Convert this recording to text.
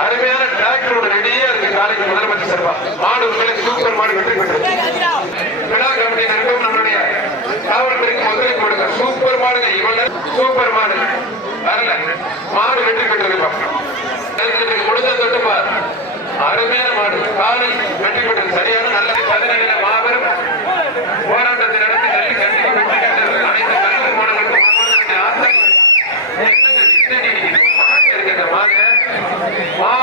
அருமையான டிராக்டரோட ரெடியே அதுக்கு காலைக்கு முதலமைச்சர் சார்பா மாடு உண்மையிலே சூப்பர் மாடு வெற்றி பெற்றது. விழா கமிட்டி நண்பரும் நம்மளுடைய காவல்துறைக்கு முதலில் கொடுங்க. சூப்பர் மாடுங்க, இவங்க சூப்பர் மாடு வரல, மாடு வெற்றி பெற்றது. முடிஞ்ச தொட்டுப்பா அருமையான மாடு காலை வெற்றி பெற்றது. சரியான நல்ல 17 மாபெரும் போராட்டத்தை நடத்தி கண்டிப்பாக வெற்றி பெற்றது. அனைத்து கல்லூரி மாணவர்களுக்கும் மாடு